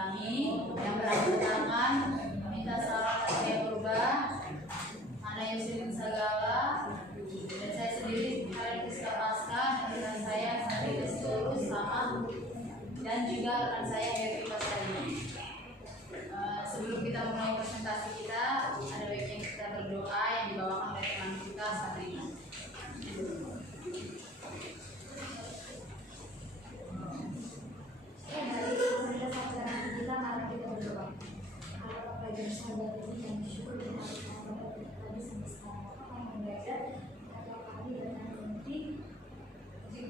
kami. Yang bersangkutan minta salam saya berubah, Ana Yusrin Sagala, dan saya sendiri Khalid Rizka Pasca, dan saya Santri Lestulus sama, dan juga rekan saya Devi Pasari. Sebelum kita mulai presentasi kita, ada baiknya kita berdoa yang dibawakan oleh teman kita Sabrina.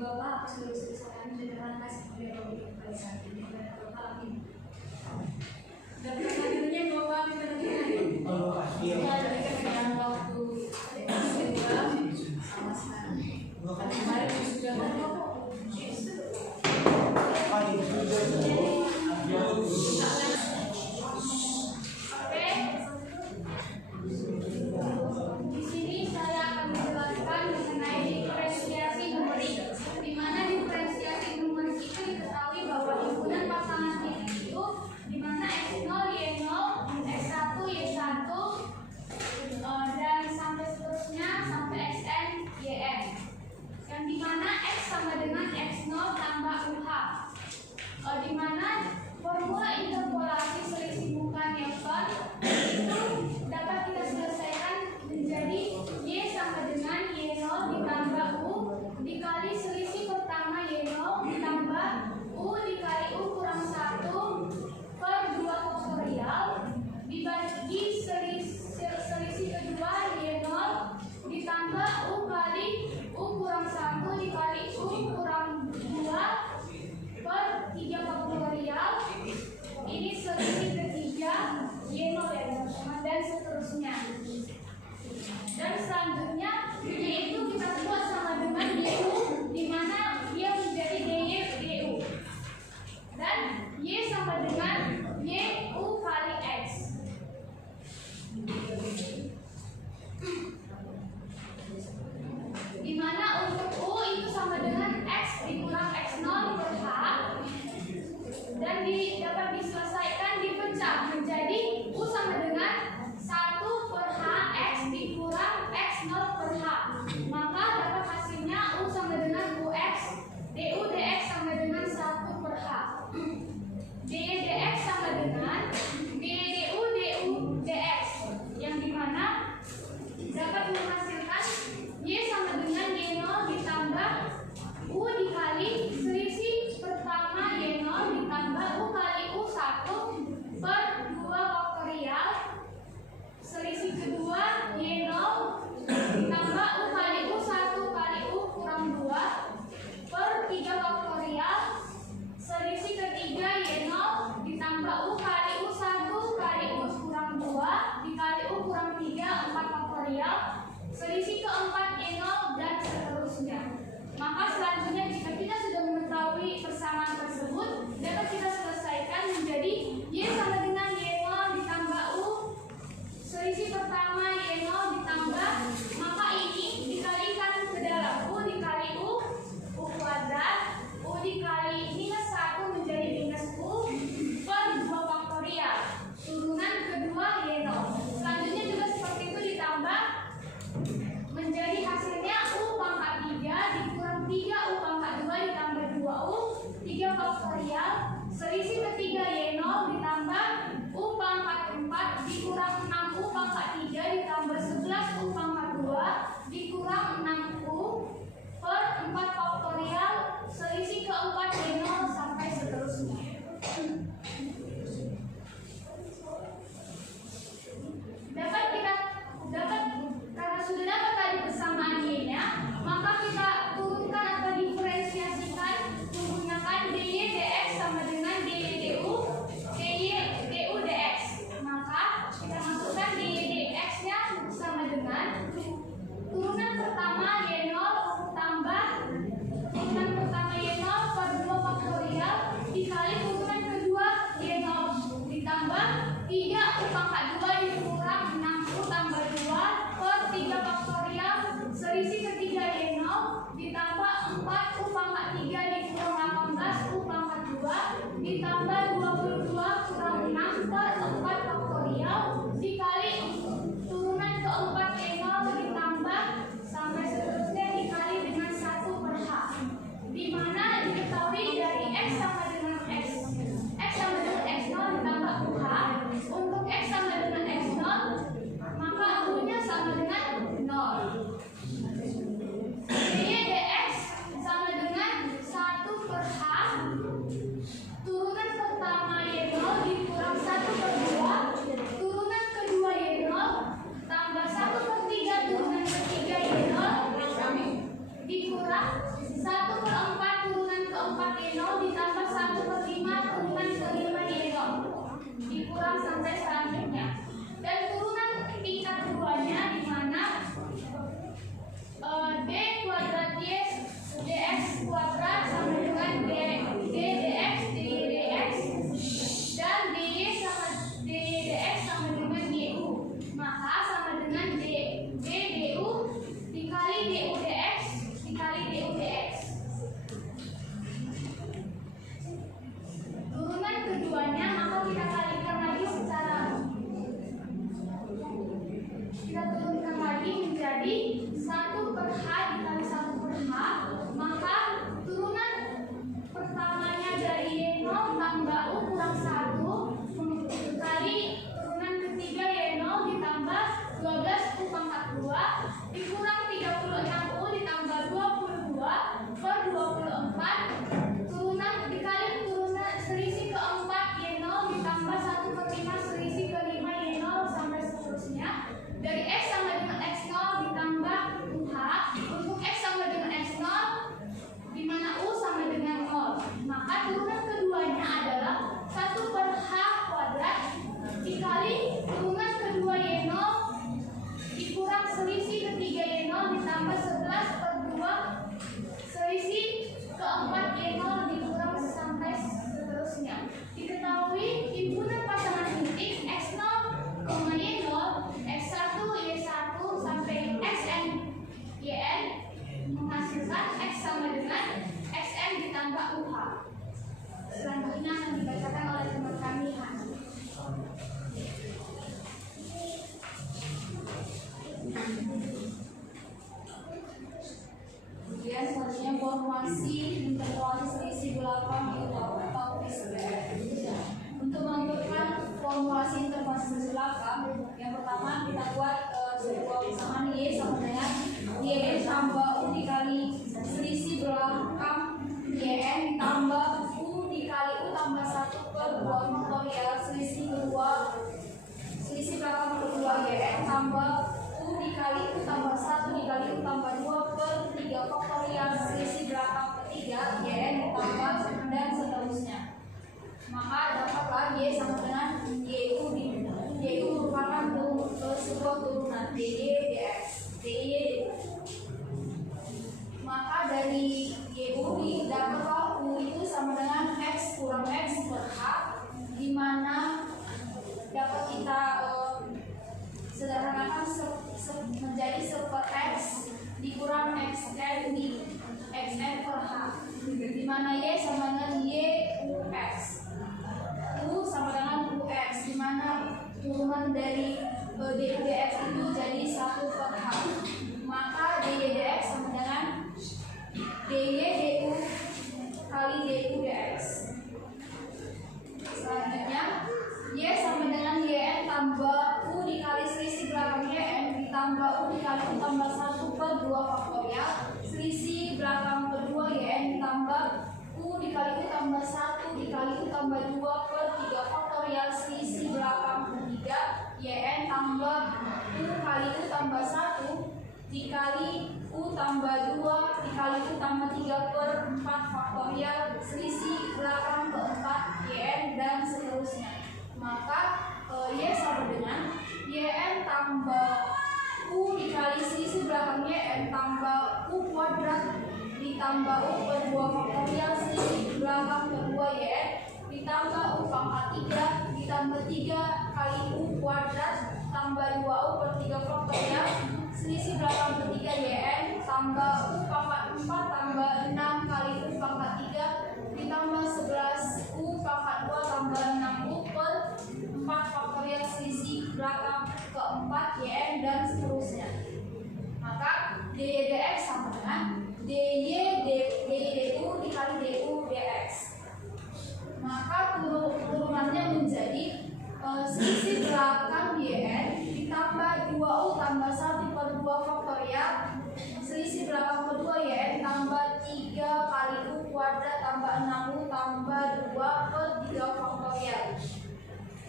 Bapak seluruh sesuatu dengan kasih kepada Bapak saat ini kepada Bapak amin. Dan selanjutnya Bapak kita dengarkan. Yang waktu sama sekali. Kemarin sudah di sini saya akan menjelaskan mengenai diferensiasi numerik. Di mana diferensiasi numerik itu diketahui bahwa himpunan pasangan titik itu di mana x0, y0, x1, y1 dan sampai seterusnya sampai xn, yn. Yang di mana x sama dengan x0 tambah UH. Di mana formula interpolasi selisih muka Newton itu dapat kita selesaikan menjadi y sama dengan y0 ditambah u dikali selisih pertama y0 ditambah u dikali u kurang 1 per 2 faktorial dibagi selisih kedua y0 ditambah u kali u kurang 1 dikali u kurang 2 per 3 faktorial. Ini selisih ketiga y0 ya teman-teman, dan seterusnya. Dan selanjutnya yaitu kita buat sama dengan du, di mana dia menjadi dy du, dan y sama dengan yu kali x. Di mana untuk u itu sama dengan x dikurang x0 per h, dan dapat diselesaikan dipecah menjadi u sama dengan 1 per h x dikurang x0 per h. Maka dapat hasilnya u sama dengan ux, du dx sama dengan 1 per h. dy dx interpolasi selisih belakang U atau PISDF. Untuk menentukan formulasi interpolasi selisih belakang, yang pertama kita buat sebuah persamaan Y sama dengan YN tambah U dikali selisih belakang YN tambah U dikali U tambah 1 per 2 faktorial selisih belakang kedua YN tambah U dikali U tambah 1 dikali U tambah 2 per 3 faktorial selisih belakang ketiga YN tambah dan seterusnya. Maka dapatlah Y sama dengan YU merupakan sebuah turunan DY dx. Maka dari YU dapatlah U itu sama dengan X kurang X per H, di mana dapat kita sederhanakan menjadi 1 per X dikurang XN di XN per H, di mana Y sama dengan YUX. U sama dengan UX, di mana turunan dari DUDX itu jadi 1 per H. Maka DYDX sama dengan DYDU kali DUDX. Selanjutnya Y sama dengan YN tambah U dikali selisih belakang YN ditambah U dikali U tambah 1 per 2 faktorial selisih belakang kedua YN ditambah U dikali U tambah 1 dikali U tambah 2 per 3 faktorial selisih belakang ketiga YN tambah U kali U tambah 1 dikali U tambah 2 dikali U tambah 3 per 4 faktorial selisih belakang keempat YN dan seterusnya. Maka Y sama dengan YN tambah U dikali selisih belakang YN tambah U kuadrat ditambah U per 2 faktorial selisih belakang kedua YN ditambah U pangkat 3 ditambah 3 kali U kuadrat tambah 2U per 3 faktorial selisih belakang ketiga YN tambah U pangkat 4 tambah 6 kali U pangkat 3 ditambah 11 U pangkat 2 tambah 6U per 4 faktorial selisih belakang keempat YN dan seterusnya. Maka DYDX sama dengan DYDU dikali DUDX. Maka turunannya menjadi selisih belakang YN ditambah 2U tambah 1 per 2 faktorial selisih belakang kedua YN tambah 3 kali U kuadrat tambah 6U tambah 2 per 3 faktorial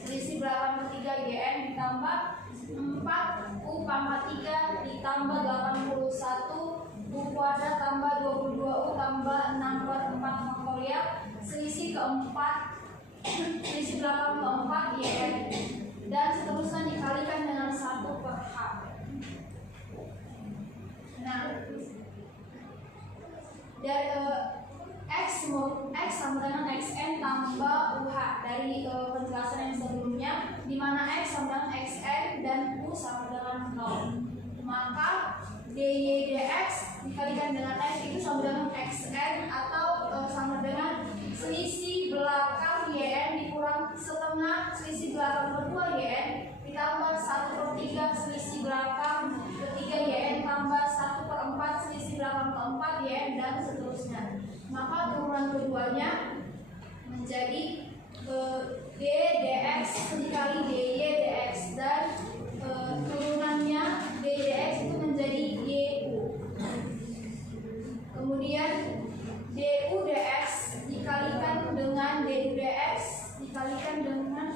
selisih belakang ketiga YN ditambah 4U pangkat 3 ditambah 81 U kuadrat tambah 22U tambah 6 per 4 faktorial selisih keempat selisih belakang keempat YN dan seterusnya dikalikan dengan 1 per H. Nah, dari X sama dengan XN tambah UH dari penjelasan yang sebelumnya, di mana X sama dengan XN dan U sama dengan 0. Maka DYDX dikalikan dengan X itu sama dengan XN atau sama dengan selisih belakang YN dikurang setengah selisih belakang kedua YN ditambah 1/3 selisih belakang ketiga YN tambah 1/4 selisih belakang keempat YN dan seterusnya. Maka turunan keduanya menjadi DDX dikali DYDX dan turunannya DYDX itu menjadi YU. Kemudian DUDX dikalikan dengan DUDX dikalikan dengan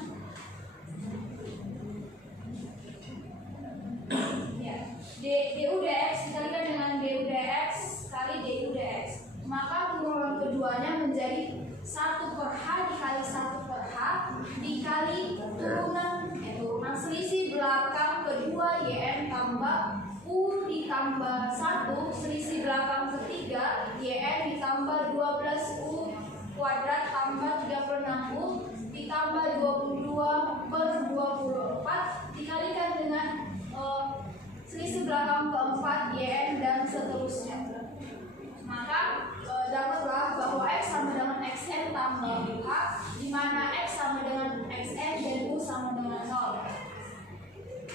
DUDX dikalikan dengan DUDX kali DUDX. Maka turunan keduanya menjadi 1 per H dikali 1 per H dikali turunan selisih belakang kedua YN tambah U ditambah 1 selisih belakang ketiga YN ditambah 12U kuadrat tambah 36U ditambah 22 per 24 dikalikan dengan selisih belakang keempat YN dan seterusnya. Maka dapatlah bahwa X sama dengan XN tambah UH, di mana X sama dengan XN dan U sama dengan 0.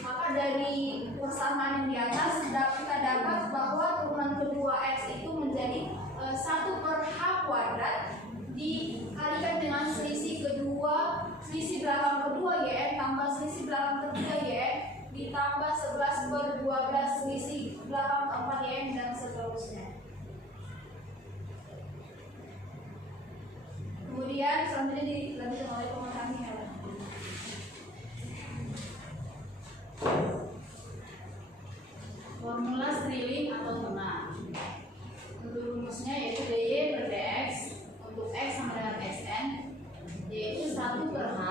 Maka dari persamaan yang di atas kita dapat bahwa turunan kedua X itu menjadi 1 per H kuadrat dikalikan dengan selisih belakang kedua YN tambah selisih belakang ketiga YN ditambah 11 per 12 selisih belakang keempat YN dan seterusnya. Kemudian selanjutnya dilanjutkan oleh pengetahuan. Formula Stirling atau tengah. Untuk rumusnya yaitu dy per dx untuk x sama dengan xn yaitu 1 per h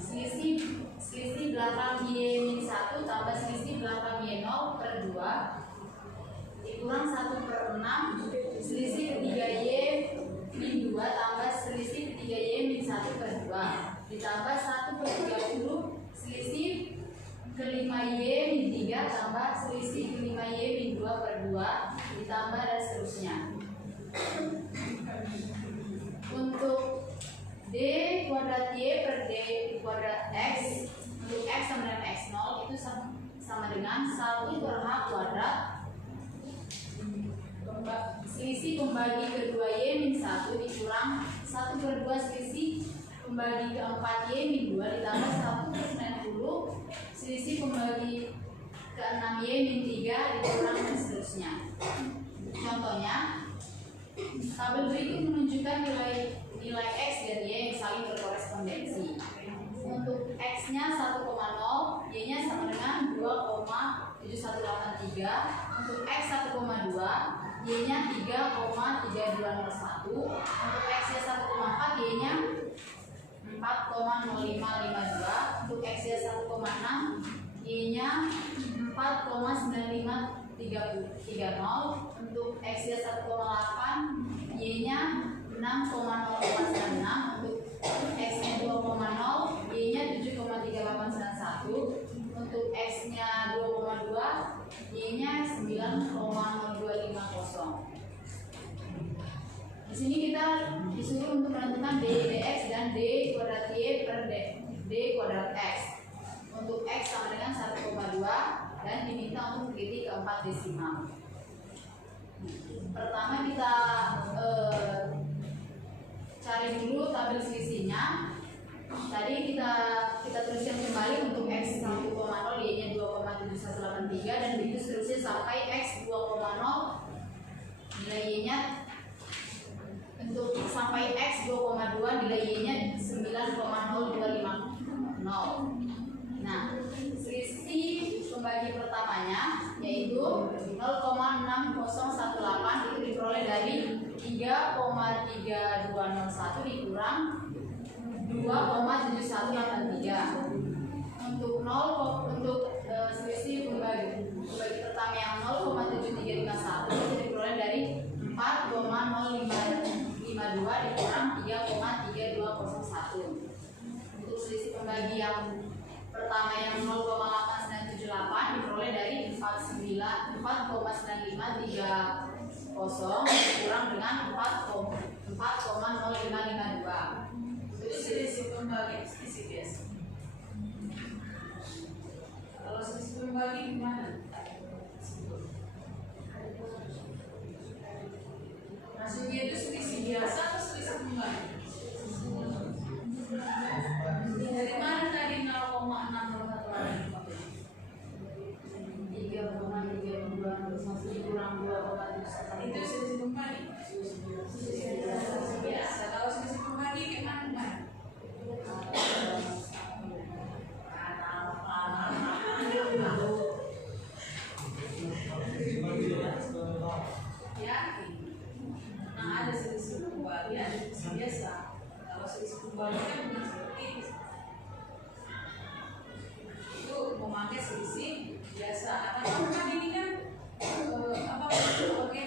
selisih belakang y-1 tambah selisih belakang y0 per 2 dikurang 1 per 6 selisih ketiga y-2 tambah selisih ketiga y-1 per 2 ditambah 1 per 30 selisih kelima y-3 tambah selisih kelima y-2 per 2 ditambah dan seterusnya. Untuk d kuadrat y per d kuadrat x untuk x sama dengan x0 itu sama dengan 1 per h kuadrat selisih pembagi kedua y-1 dikurang 1 per 2 selisih pembagi keempat y-2 ditambah 1 per 90 selisih pembagi ke-6 y-3 dikurang dan seterusnya. Contohnya, tabel berikut menunjukkan nilai x dan y yang saling berkorespondensi. Untuk x-nya 1,0, y-nya sama dengan 2,7183. Untuk x 1,2, y-nya 3,3201. Untuk x-nya 1,4, y-nya 4,0552. Untuk x-nya 1,6, y-nya 4,9530. Untuk x-nya 1,8, y-nya 6,0496. Untuk x-nya 2,0, y-nya 7,3891. Untuk x-nya 2,2, y-nya 9,0250. Di sini kita disuruh untuk menentukan d dx dan d kuadrat y per d kuadrat x. Untuk x sama dengan 1,2 dan diminta untuk teliti keempat desimal. Pertama kita cari dulu tabel selisihnya. Tadi kita tuliskan kembali untuk x 1,0 y-nya 2,7183 dan begitu seterusnya sampai x 2,0 nilai y-nya untuk sampai x 2,2 nilai y-nya 9,0250. Nah, selisih pembagi pertamanya yaitu 0,6018 itu diperoleh dari 3,3201 dikurang 2,7183. Untuk selisih pembagi pertama yang 0,7351 itu diperoleh dari 4,0552 dikurang 3,3201. Untuk selisih pembagi yang pertama yang 0,8978 diperoleh dari 4,9530 dikurang dengan 4,0552. Itu selisih pembagi selisih biasa. Kalau selisih pembagi gimana? Maksudnya itu selisih biasa atau selisih pembagi? Dari mana tadi 0,618? 3,32 dikurang 2,71 Itu selisih pembagi. Selisih biasa. Kalau selisih pembagi gimana? Yakin? Nah, ada selisih pembagi, ada selisih biasa. Kalau selisih pembagi kan bukan seperti ini. Itu memakai selisih biasa. Karena kan ini kan pakai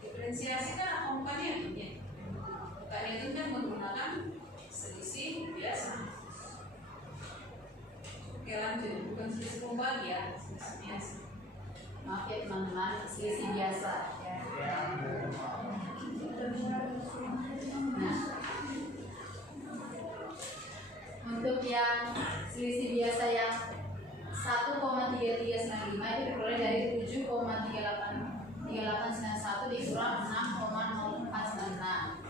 diferensiasi kan angkanya ini. Angkanya itu kan menggunakan selisih biasa. Oke, lanjut, bukan selisih pembagi ya, selisih biasa. Maaf ya teman-teman, selisih biasa. Nah, untuk yang selisih biasa yang 1,3395 itu diperoleh dari 7,3832 3891 dikurang 6,0496.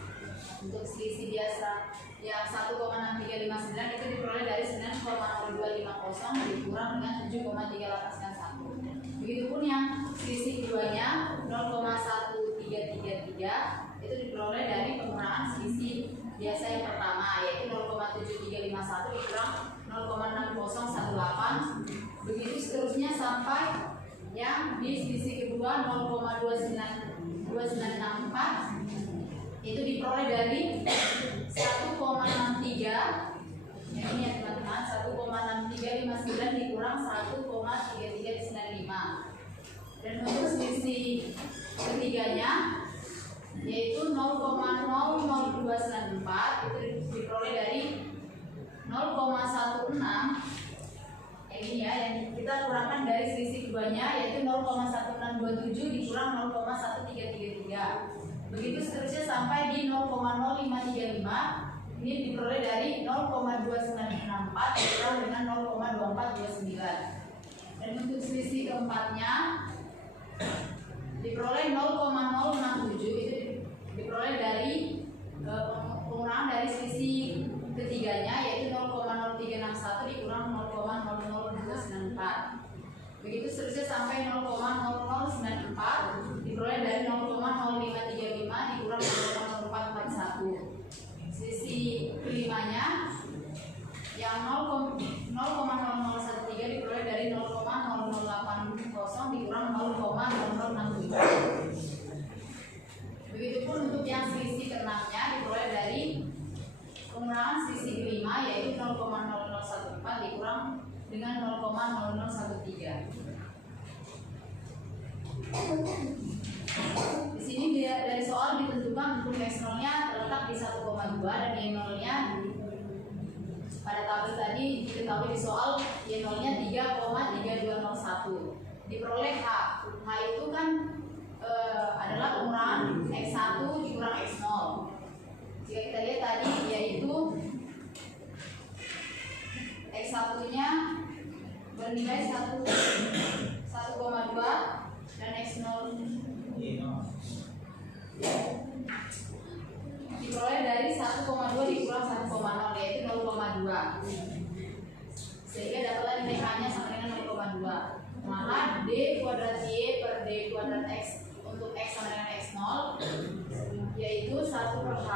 Untuk selisih biasa yang 1,6359 itu diperoleh dari 9,0250 dikurang dengan 7,3891. Begitupun yang selisih keduanya 0,1333 itu diperoleh dari pengurangan selisih biasa yang pertama, yaitu 0,7351 dikurang 0,6018. Begitu seterusnya sampai yang di selisih kedua 0,2964 itu diperoleh dari 1,63, ini ya teman-teman, 1,6359 dikurang 1,3395. Dan untuk selisih ketiganya yaitu 0,00294 itu diperoleh dari 0,16, ini ya yang kita kurangkan dari selisih keduanya, yaitu 0,1627 dikurang 0,1333. Begitu seterusnya sampai di 0,0535, ini diperoleh dari 0,2964 dikurang dengan 0,2429. Dan untuk selisih keempatnya diperoleh 0,067, itu diperoleh dari pengurangan dari selisih ketiganya, yaitu 0,0361 dikurang 0,00294. Begitu seterusnya sampai 0,0094 diperoleh dari 0,0535 dikurang 0,0441. Sisi kelimanya yang 0,0013 diperoleh dari 0,0080 dikurang 0,0067. Begitupun untuk yang selisih keenamnya diperoleh dari pengurangan selisih kelima, yaitu 0,0014 dikurang dengan 0,0013. Di sini dari soal ditentukan untuk X0-nya terletak di 1,2 dan Y0-nya pada tabel tadi diketahui di soal Y0-nya 3,3201. Diperoleh H. H itu kan adalah pengurangan X1 dikurang X0. Jika kita lihat tadi yaitu X1-nya bernilai 1,2 dan X0 diperoleh dari 1,2 dikurang 1,0 yaitu 0,2, sehingga dapatlah nilai H-nya sama dengan 0,2. Maka D kuadrat Y per D kuadrat X untuk X sama dengan X0 yaitu 1 per H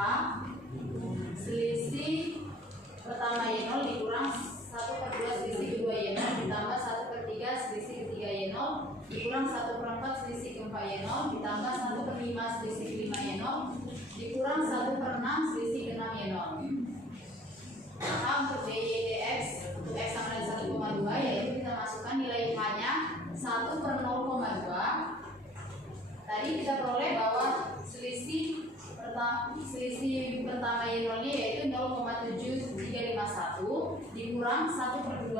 selisih pertama Y0 dikurang 1 per 2 selisih kedua Y0 ditambah 1 per 3 selisih ketiga Y0 dikurang 1 per 4 selisih keempat Y0 ditambah 1 per 5 selisih kelima Y0 dikurang 1 per 6 selisih keenam Y0. Maka untuk DY/DX untuk X sama dengan 1,2 yaitu kita masukkan nilai H-nya 1 per 0,2. Tadi kita peroleh bahwa selisih pertama Y0-nya yaitu 0,7351 dikurang 1 per 2.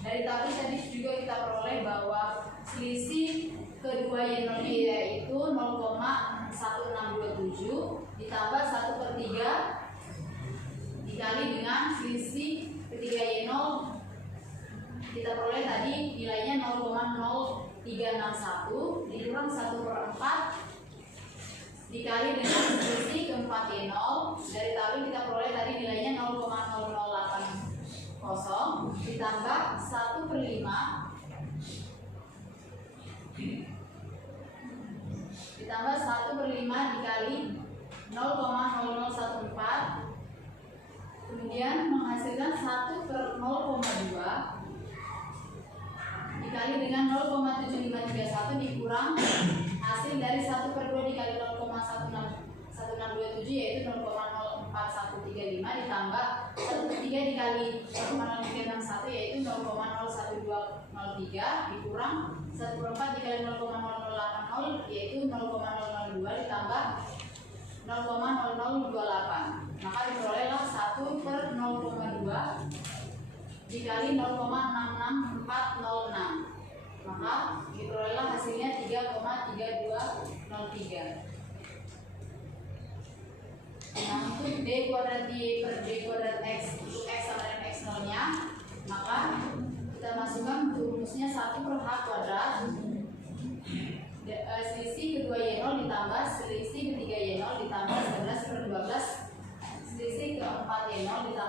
Dari tabel tadi juga kita peroleh bahwa selisih kedua Y0-nya yaitu 0,1627 ditambah 1 per 3 dikali dengan selisih ketiga Y0 kita peroleh tadi nilainya 0,0361 dikurang 1 per 4 dikali dengan selisih keempat Y0. Dari tabel kita peroleh tadi nilainya 0,0080 ditambah 1 per 5 ditambah 1 per 5 dikali 0,0014 kemudian menghasilkan 1 per 0,2 dikali dengan 0,7531 dikurang hasil dari 1 per 2 dikali 0,1627 yaitu 0,04135 ditambah 1 per 3 dikali 0,0361 yaitu 0,01203 dikurang 1 per 4 dikali 0,0080 yaitu 0,002 ditambah 0,0028. Maka diperolehlah 1 per 0,2 dikali 0,66406. Maka diperolehlah hasilnya 3,3203. Nah, untuk D kuadrat Y per D kuadrat X untuk X sama dengan X0-nya, maka kita masukkan untuk rumusnya 1 per H kuadrat selisih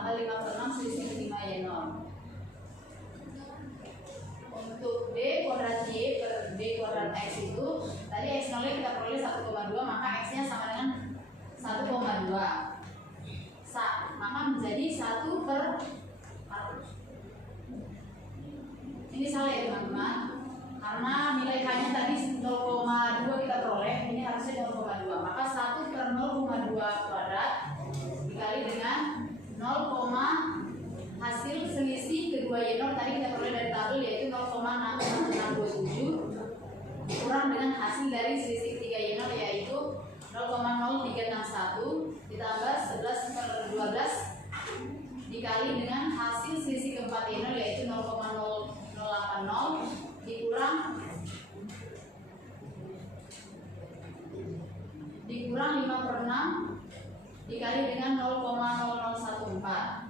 tambah 5/6 selisih 5Y0. Untuk D kuadrat Y per D kuadrat X itu tadi X0 nya kita peroleh 1,2, maka X nya sama dengan 1,2. Maka menjadi 1 per, ini salah ya teman-teman, karena nilai H-nya tadi 0,2 kita peroleh, ini harusnya 0,2, maka 1 per 0,2 kuadrat dikali dengan 0, hasil selisih kedua Y0 tadi kita peroleh dari tabel yaitu 0,627 kurang dengan hasil dari selisih ketiga Y0 yaitu 0,0361 ditambah 11 per 12 dikali dengan hasil selisih keempat Y0 yaitu 0,0080 dikurang 5/6 dikali dengan 0,0014.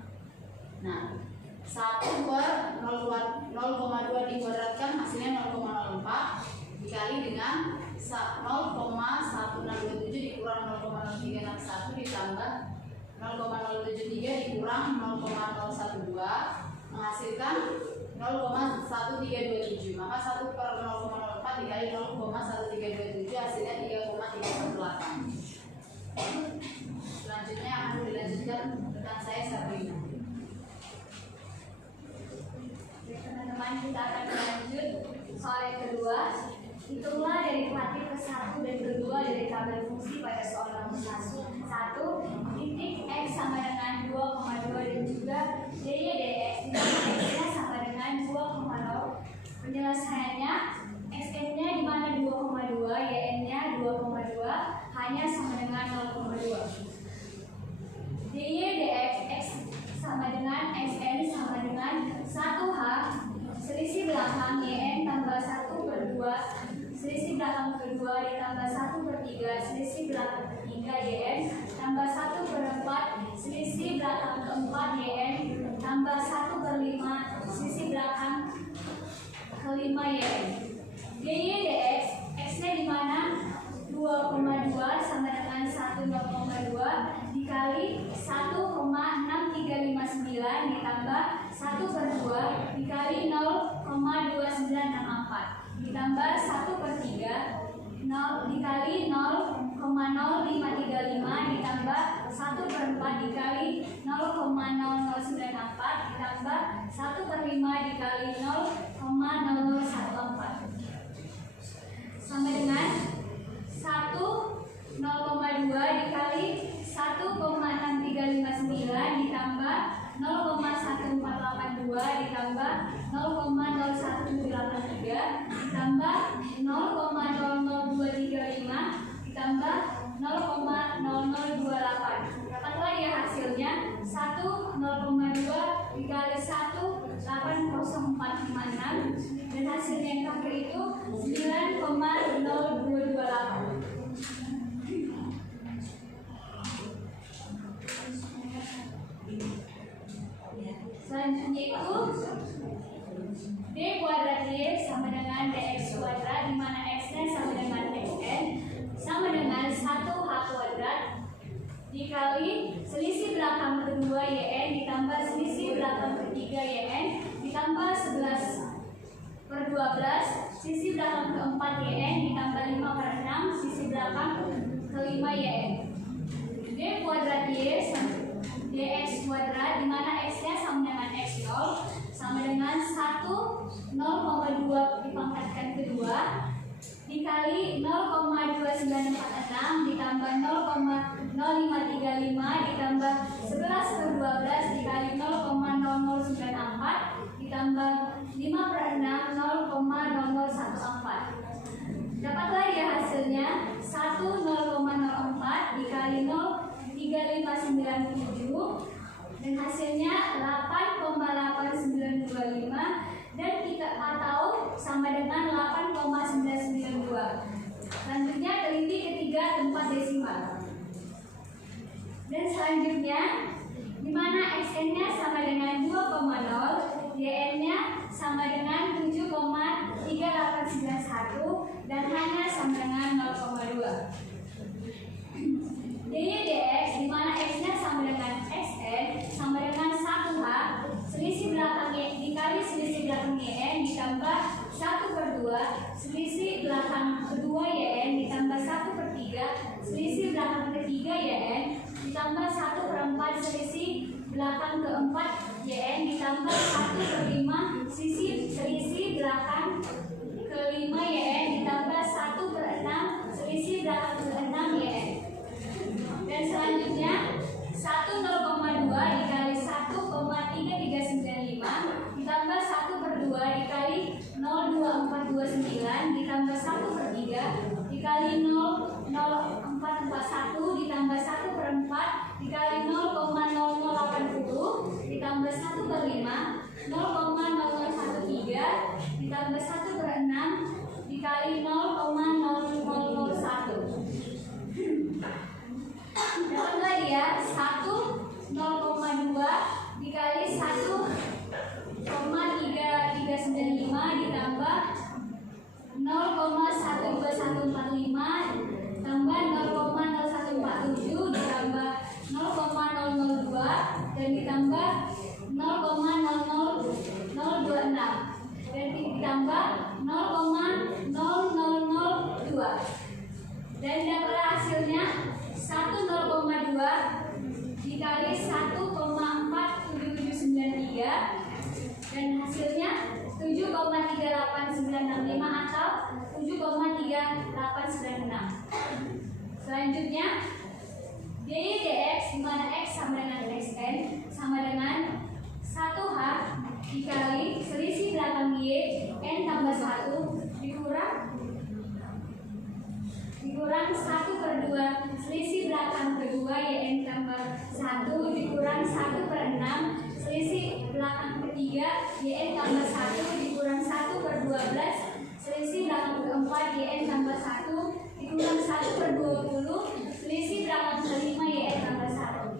Nah, 1 per 0,2 dikuadratkan hasilnya 0,04 dikali dengan 0,1627 dikurang 0,0361 ditambah 0,073 dikurang 0,012 menghasilkan 0,1327. Maka 1 per 0,04 dikali 0,1327 hasilnya 3,318. Selanjutnya akan dilanjutkan rekan saya Sabrina. Teman-teman, kita akan lanjut soal yang kedua. Hitunglah derivatif ke-1 dan ke-2 dari tabel fungsi pada soal nomor 1. Titik X sama dengan 2,2 dan juga dy dx di mana X-nya sama dengan 2,0. Penyelesaiannya Xn-nya di mana 2,2, Yn-nya 2,2, H-nya sama dengan 0,2. dy dx X sama dengan Xn sama dengan 1H selisih belakang Yn tambah 1 per 2 selisih belakang kedua ditambah 1 per 3 selisih belakang ketiga Yn tambah 1 per 4 selisih belakang keempat Yn tambah 1 per 5 selisih belakang kelima Yn. dy dx X-nya di mana 2,2 sama dengan 1,0,2 dikali 1,6359 ditambah 1 per 2 dikali 0,2964 ditambah 1 per 3 dikali 0,0535 ditambah 1 per 4 dikali 0,0094 ditambah 1 per 5 dikali 0,0014 sama dengan 0,2 dikali 1,6359 ditambah 0,1482 ditambah 0,0183 ditambah 0,00235 ditambah 0,0028. Dapatlah ya hasilnya 0,2 dikali 1,8046 dan hasilnya yang terakhir itu 9,0228. Selanjutnya itu D kuadrat Y sama dengan DX kuadrat di mana X-nya sama dengan Xn sama dengan 1H kuadrat dikali selisih belakang kedua Yn ditambah selisih belakang ketiga Yn ditambah 11 per 12 sisi belakang keempat Yn ditambah 5 per 6 sisi belakang kelima Yn. D kuadrat Y dx kuadrat di mana X-nya sama dengan X0 sama dengan 0,2 dipangkatkan kedua dikali 0,2946 ditambah 0,0535 ditambah 11 per 12 dikali 0,0094 ditambah 5 per 6 0,0014. Dapatlah ya hasilnya 10,04 dikali 0,3597 dan hasilnya 8,8925 dan kita atau sama dengan 8,992. Selanjutnya teliti ketiga tempat desimal. Dan selanjutnya di mana Xn-nya sama dengan 2,0, Yn-nya sama dengan 7,3891 dan H-nya sama dengan 0,2. dy dx di mana X-nya sama dengan Xn sama dengan ditambah 1/5 selisih belakang ke-5 YN ditambah 1/6 selisih belakang ke-6 YN. Dan selanjutnya 1/0,2 dikali 1,3395 ditambah 1/2 dikali 02429 ditambah 1/3 dikali 00441 ditambah 1/4 dikali 0,0080 ditambah 1/5 0,0013 ditambah 1/6 dikali 0,0001. Dapat lagi ya, 1/0,2 dikali 1,3395 ditambah 0,12145 tambah 0,0147 ditambah 0,002 dan ditambah 0,00026 dan ditambah 0,0002 dan dapatlah hasilnya 1/0,2 dikali 1,47793 dan hasilnya 7,38965 atau 7,3896. Selanjutnya DY dx di mana X sama dengan XN sama dengan 1H dikali selisih belakang Y N tambah 1 dikurang 1/2 selisih belakang kedua YN tambah 1 dikurang 1/6 selisih belakang ketiga YN tambah 1 dikurang 1/12 selisih belakang keempat YN tambah 1 dikurang 1/20 selisih belakang kelima YN tambah 1.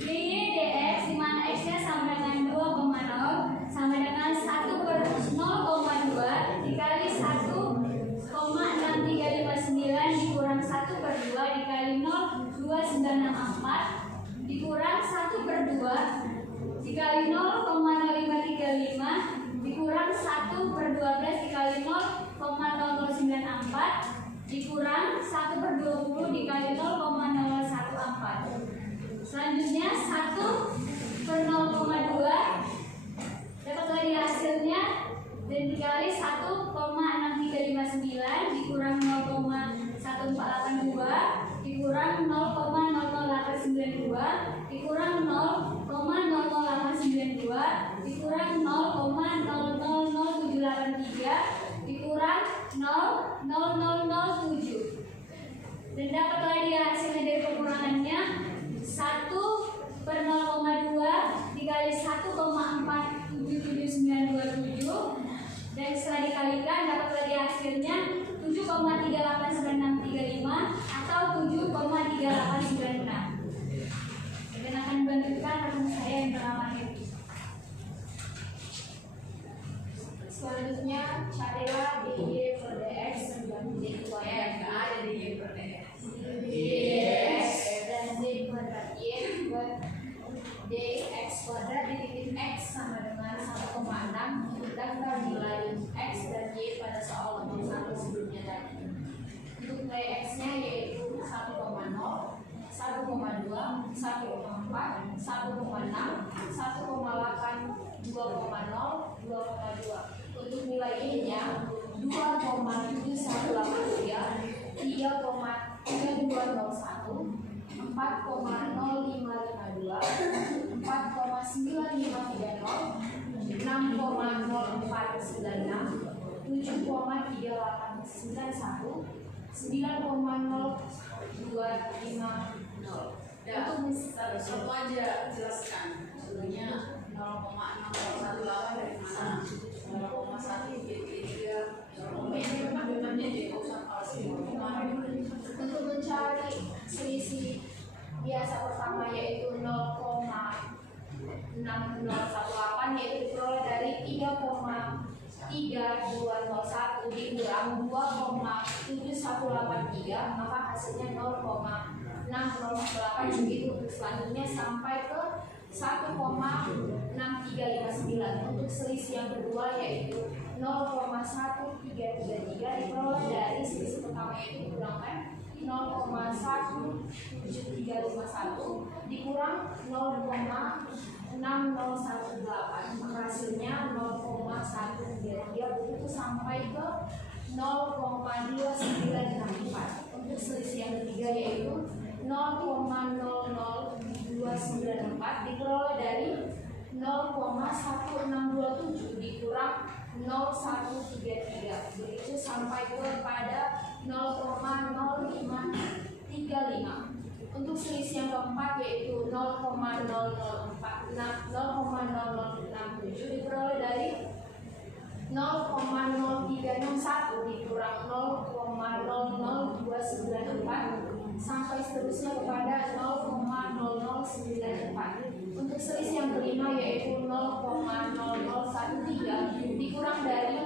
DY dx di mana X-nya sama dengan 2,0 sama dengan 1/0,2 dikali 1,6359 dikurang 1/2 dikali 0,2964 dikurang 1/2 dikali 0,0535 dikurang 1/12 dikali 0,0094 dikurang 1/20 dikali 0,014. Selanjutnya 1/0,2 dapat lagi hasilnya dan dikali 1,6359 dikurang 0,1482 dikurang 0,00892 dikurang 0,00892 dikurang 0,000783 dikurang 0,0007 dan dapat lagi hasilnya dari pengurangannya 1/0,2 dikali 1,47797 dan setelah dikalikan dapat lagi hasilnya 7,38965 atau 7,3896. Dan akan bantukan rekan saya yang bernama Happy. Selanjutnya carilah DY per dx dan DY Nggak ada DY per dx. dx dan D kuadrat Y per dx kuadrat di titik X sama dengan 1,6 daftar nilai X dan Y pada soal nomor 1 sebelumnya tadi. Untuk nilai X-nya yaitu 1,0, 1,2, 1,4, 1,6, 1,8, 2,0, 2,2. Untuk nilai Y-nya 2,7183, 3,3201, 4,0552, 4,9530, 6,0496, 7,3891, 9,0250. Dan satu aja jelaskan sebenarnya 0,6018 dari mana, 0,133 ini memang bebannya di urusan palsu. Untuk mencari selisih biasa pertama yaitu 0,6018 yaitu diperoleh dari 3,3201 dikurang 2,7183 maka hasilnya 0,6018 begitu. Untuk selanjutnya sampai ke 1,6359. Untuk selisih yang kedua yaitu 0,1333 diperoleh dari selisih pertama yaitu dikurangkan 0,17351 dikurang 0,6018, maka hasilnya 0,133 begitu sampai ke 0,2964. Untuk selisih yang ketiga yaitu 0,00294 diperoleh dari 0,1627 dikurang 0133 begitu sampai kepada 0,0535. Untuk selisih yang keempat yaitu 0,0067 diperoleh dari 0,0361 dikurang 0,00294 sampai seterusnya kepada 0,0094. Untuk selisih yang kelima yaitu 0,0013 dikurang dari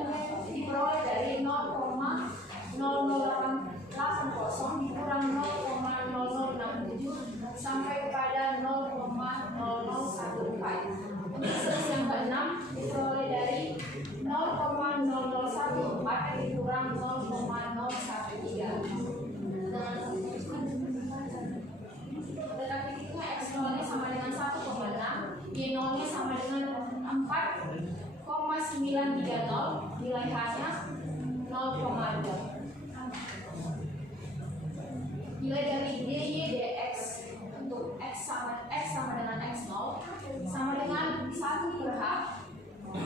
diperoleh dari 0,00880 dikurang 0,0067 sampai kepada 0,0014. Untuk selisih yang keenam diperoleh dari 0,0014 dikurang 0,013. Tetapi itu X0-nya sama dengan 1,6, Y0-nya sama dengan 4,930, nilai H-nya 0,2. Nilai dari DY/DX untuk X sama dengan X0 sama dengan 1/H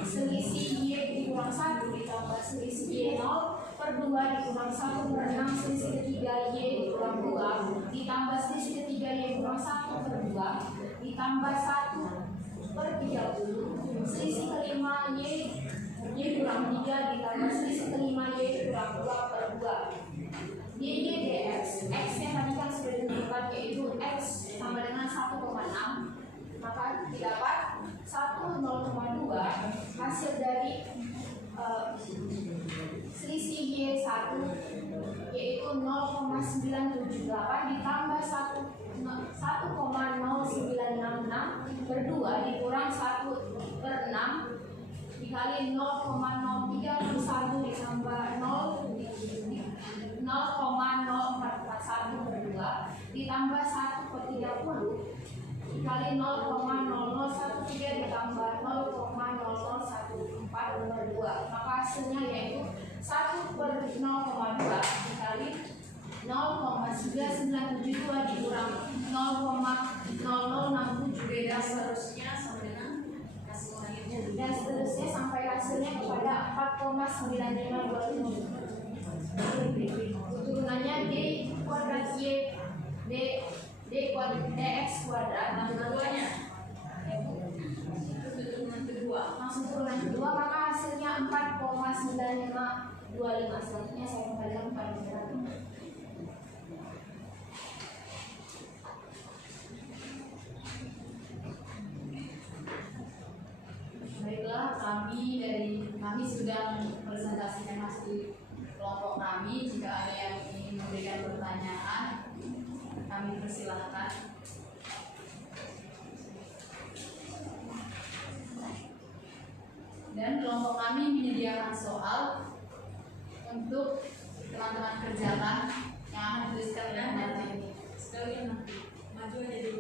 selisih Y dikurang 1 ditambah selisih Y0 per 2 dikurang 1/6 selisih ketiga Y dikurang 2 ditambah selisih ketiga Y kurang 1 per 2 ditambah 1/30 selisih kelima Y kurang 3 ditambah selisih kelima Y kurang 2 per 2. DY/DX, X-nya tadi kan sudah ditentukan yaitu X sama dengan 1,6, maka didapat 1,02 hasil dari selisih Y1 yaitu 0,978 ditambah 1,0966 per 2 dikurang 1/6 dikali 0,0361 ditambah 0,0441 per 2 ditambah 1/30 dikali 0,0013 ditambah 0,0014 per 2, maka hasilnya yaitu 1/0,2 dikali 0,9972 dikurang 0,0067 beda seterusnya sama dengan hasil akhirnya dan seterusnya sampai hasilnya kepada 4,9525. Turunannya D kuadrat Y DX kuadrat keduanya langsung turunan kedua, maka hasilnya 4,9525. Selanjutnya saya kembalikan pada grafik. Baiklah, kami sudah presentasikan hasil kelompok kami. Jika ada yang ingin memberikan pertanyaan, kami persilahkan. Dan kelompok kami menyediakan soal untuk teman-teman kerjakan yang akan dituliskan dalam data ini. Sekalian maju aja dulu.